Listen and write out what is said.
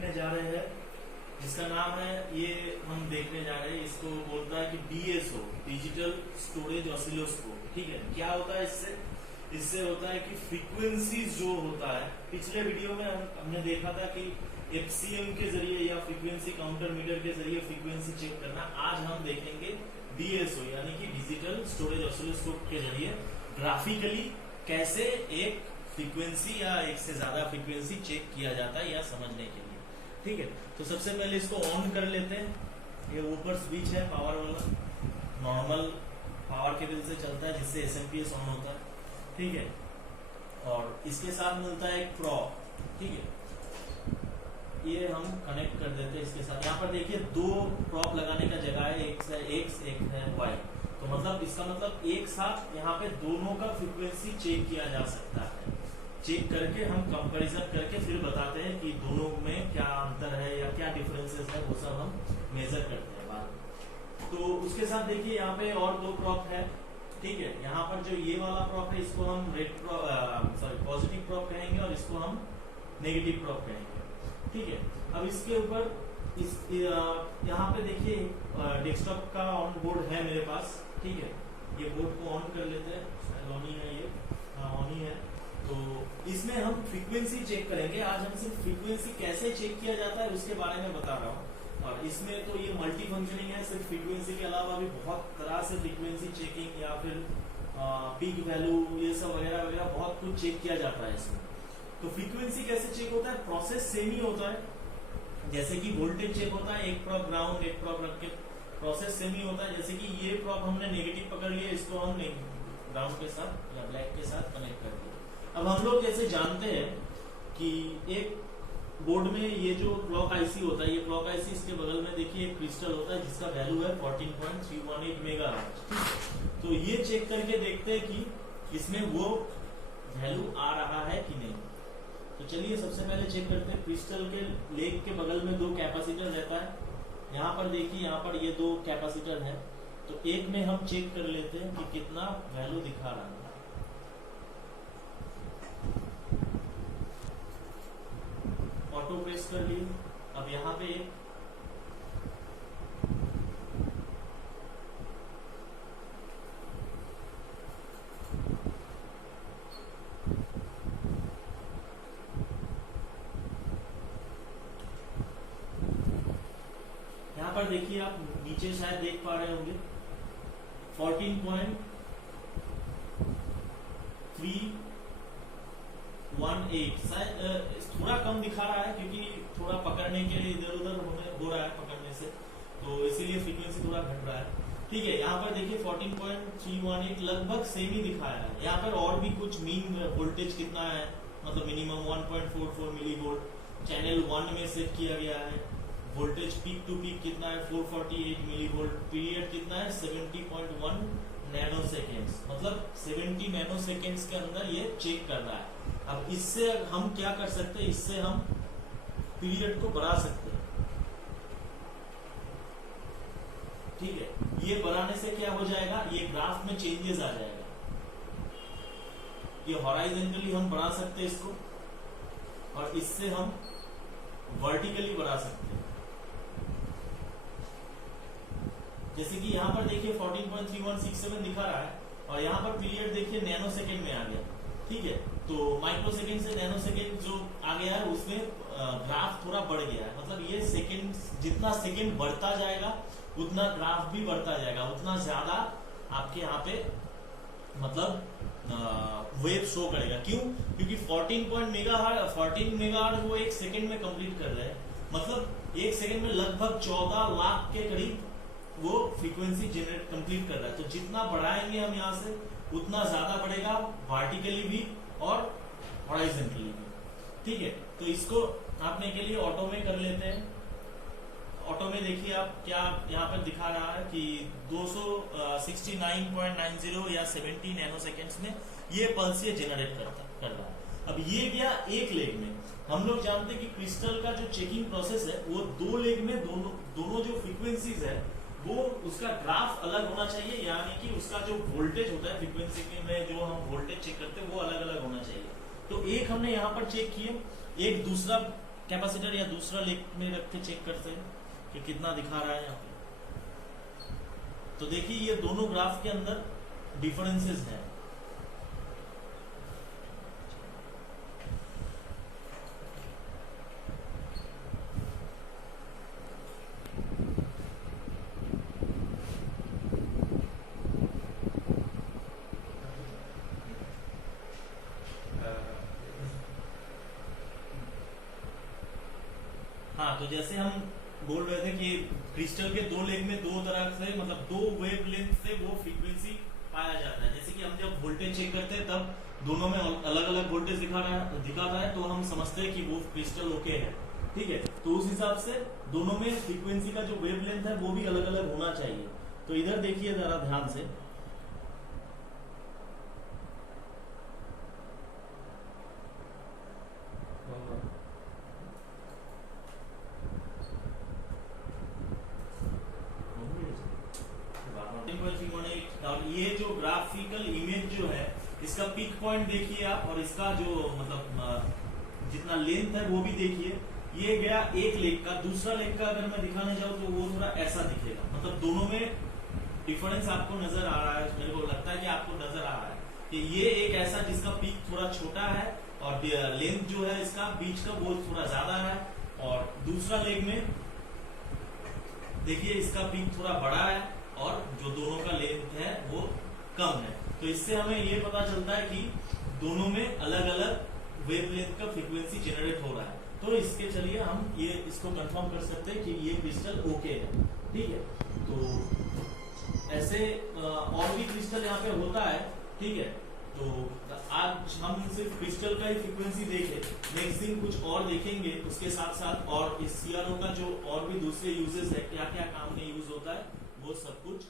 देखने जा रहे हैं जिसका नाम है, ये हम देखने जा रहे हैं, इसको बोलता है कि DSO, डिजिटल स्टोरेज ऑसिलोस्कोप। ठीक है, क्या होता है इससे? इससे होता है कि फ्रीक्वेंसी जो होता है, पिछले वीडियो में हमने देखा था कि FCM के जरिए या फ्रीक्वेंसी काउंटर मीटर के जरिए फ्रीक्वेंसी चेक करना। आज हम देखेंगे DSO यानी कि डिजिटल स्टोरेज ऑसिलोस्कोप के जरिए ग्राफिकली कैसे एक फ्रीक्वेंसी या एक से ज्यादा फ्रीक्वेंसी चेक किया जाता है या समझने के लिए। ठीक है, तो सबसे पहले इसको ऑन कर लेते हैं। ये ऊपर स्विच है पावर वाला, नॉर्मल पावर केबल से चलता है जिससे SMPS ऑन होता है। ठीक है, और इसके साथ मिलता है एक प्रॉप। ठीक है, ये हम कनेक्ट कर देते हैं इसके साथ। यहाँ पर देखिए दो प्रॉप लगाने का जगह है, एक है X एक है Y। तो मतलब इसका मतलब एक साथ यहाँ पे दोनों का फ्रीक्वेंसी चेक किया जा सकता है। चेक करके हम कंपैरिजन करके फिर बताते हैं कि दोनों में क्या अंतर है या क्या डिफरेंसेस है, वो सब हम मेजर करते हैं बाद में। तो उसके साथ देखिए यहाँ पे और दो प्रॉप है। ठीक है, यहाँ पर जो ये वाला प्रॉप है इसको हम पॉजिटिव प्रॉप कहेंगे और इसको हम नेगेटिव प्रॉप कहेंगे। ठीक है, अब इसके ऊपर इस यहाँ पे देखिए डेस्कटॉप का ऑन बोर्ड है मेरे पास। ठीक है, ये बोर्ड को ऑन कर लेते हैं। ऑन ही है ये, ऑन ही है। तो इसमें हम फ्रीक्वेंसी चेक करेंगे। आज हम सिर्फ फ्रीक्वेंसी कैसे चेक किया जाता है उसके बारे में बता रहा हूँ। और इसमें तो ये मल्टी फंक्शनिंग है, सिर्फ फ्रीक्वेंसी के अलावा भी बहुत तरह से फ्रीक्वेंसी चेकिंग या फिर पीक वैल्यू ये सब वगैरह वगैरह बहुत कुछ चेक किया जाता है इसमें। तो फ्रीक्वेंसी कैसे चेक होता है? प्रोसेस सेम ही होता है। जैसे कि वोल्टेज चेक होता है, एक प्रॉप ग्राउंड एक प्रॉप रख के, प्रोसेस सेम ही होता है। जैसे कि ये प्रॉप हमने नेगेटिव पकड़ लिया, इसको हम ग्राउंड के साथ या ब्लैक के साथ कनेक्ट कर दिया। अब हम लोग जैसे जानते हैं कि एक बोर्ड में ये जो क्लॉक आईसी होता है, ये क्लॉक आईसी, इसके बगल में देखिए एक क्रिस्टल होता है जिसका वैल्यू है 14.318 मेगाहर्ट्ज। तो ये चेक करके देखते हैं कि इसमें वो वैल्यू आ रहा है कि नहीं। तो चलिए सबसे पहले चेक करते हैं। क्रिस्टल के लेग के बगल में दो कैपेसिटर रहता है। यहाँ पर देखिए, यहाँ पर ये दो कैपेसिटर है। तो एक में हम चेक कर लेते हैं कि कितना वैल्यू दिखा रहा है। ऑटो प्रेस कर लिए। अब यहाँ पे यहाँ पर देखिए, आप नीचे शायद देख पा रहे होंगे 14.318 शायद थोड़ा कम दिखा रहा है क्योंकि थोड़ा पकड़ने के लिए इधर उधर हो रहा है पकड़ने से, तो इसीलिए फ्रीक्वेंसी थोड़ा घट रहा है। ठीक है, यहाँ पर देखिए 14.318 लगभग सेम ही दिखाया है। यहाँ पर और भी कुछ मीन वोल्टेज कितना है, मतलब मिनिमम 1.44 मिली वोल्ट चैनल 1 में सेट किया गया है। वोल्टेज पीक टू पीक कितना है 448 मिली वोल्ट। पीरियड कितना है 70.1 नैनो सेकेंड्स, मतलब 70 नैनो सेकेंड्स के अंदर ये चेक कर रहा है। अब इससे हम क्या कर सकते हैं, इससे हम पीरियड को बढ़ा सकते हैं। ठीक है, ये बढ़ाने से क्या हो जाएगा, ये ग्राफ में चेंजेस आ जाएगा। ये हॉराइजॉन्टली हम बढ़ा सकते हैं इसको, और इससे हम वर्टिकली बढ़ा सकते हैं। जैसे कि यहाँ पर देखिए 14.3167 दिखा रहा है और यहाँ पर पीरियड देखिए नैनो सेकेंड में आ गया। ठीक है, तो माइक्रो सेकेंड से नैनो सेकेंड जो आ गया है उसमें ग्राफ थोड़ा बढ़ गया है। मतलब ये सेकेंड, जितना सेकेंड बढ़ता जाएगा उतना ग्राफ भी बढ़ता जाएगा, उतना ज्यादा आपके यहाँ पे मतलब वेव शो करेगा। क्यों? क्योंकि 14 मेगाहर्ट्ज वो एक सेकेंड में कंप्लीट कर रहे हैं। मतलब एक सेकेंड में लगभग 14 लाख के करीब वो फ्रीक्वेंसी जनरेट कंप्लीट कर रहा है। तो जितना बढ़ाएंगे हम यहाँ से उतना ज्यादा बढ़ेगा, वर्टिकली भी और हॉरिजॉन्टली भी। ठीक है, तो इसको नापने के लिए ऑटो में कर लेते हैं। ऑटो में देखिए आप क्या यहाँ पर दिखा रहा है कि 269.90 या 70 नैनो सेकेंड्स में ये पल्स ये जनरेट कर रहा है। अब ये गया एक लेग में। हम लोग जानते हैं कि क्रिस्टल का जो चेकिंग प्रोसेस है वो दो लेग में, दोनों जो फ्रीक्वेंसीज है वो उसका ग्राफ अलग होना चाहिए, यानी कि उसका जो वोल्टेज होता है फ्रीक्वेंसी में जो हम वोल्टेज चेक करते हैं वो अलग अलग होना चाहिए। तो एक हमने यहाँ पर चेक किए, एक दूसरा कैपेसिटर या दूसरा लेग में रख के चेक करते हैं कि कितना दिखा रहा है यहाँ पे। तो देखिए ये दोनों ग्राफ के अंदर डिफरेंसेस है। हाँ, तो जैसे हम बोल रहे थे कि क्रिस्टल के दो लेग में दो तरह से मतलब दो वेवलेंथ से वो फ्रीक्वेंसी पाया जाता है। जैसे कि हम जब वोल्टेज चेक करते हैं तब दोनों में अलग अलग वोल्टेज दिखाता है तो हम समझते हैं कि वो क्रिस्टल ओके है, ठीक है। तो उस हिसाब से दोनों में फ्रीक्वेंसी का जो वेवलेंथ है वो भी अलग अलग होना चाहिए। तो इधर देखिए जरा ध्यान से, और ये जो ग्राफिकल इमेज जो है इसका पीक पॉइंट देखिए आप, और इसका जो मतलब जितना लेंथ है वो भी देखिए। ये गया एक लेग का, दूसरा लेग का अगर मैं दिखाने जाऊं तो वो थोड़ा ऐसा दिखेगा। मतलब दोनों में डिफरेंस आपको नजर आ रहा है, मेरे को लगता है कि आपको नजर आ रहा है कि ये एक ऐसा जिसका पीक थोड़ा छोटा है और लेंथ जो है इसका बीच का वो थोड़ा ज्यादा है, और दूसरा लेग में देखिए इसका पीक थोड़ा बड़ा है और जो दोनों का लेंथ है वो कम है। तो इससे हमें ये पता चलता है कि दोनों में अलग अलग वेवलेंथ का फ्रीक्वेंसी जनरेट हो रहा है। तो इसके चलिए हम ये इसको कंफर्म कर सकते हैं कि ये क्रिस्टल ओके है, ठीक है। तो ऐसे और भी क्रिस्टल यहाँ पे होता है, ठीक है। तो आज हम सिर्फ क्रिस्टल का ही फ्रीक्वेंसी देखे, नेक्स्ट दिन कुछ और देखेंगे उसके साथ साथ, और इस सीआरओ का जो और भी दूसरे यूजेस है, क्या क्या काम में यूज होता है वो सब कुछ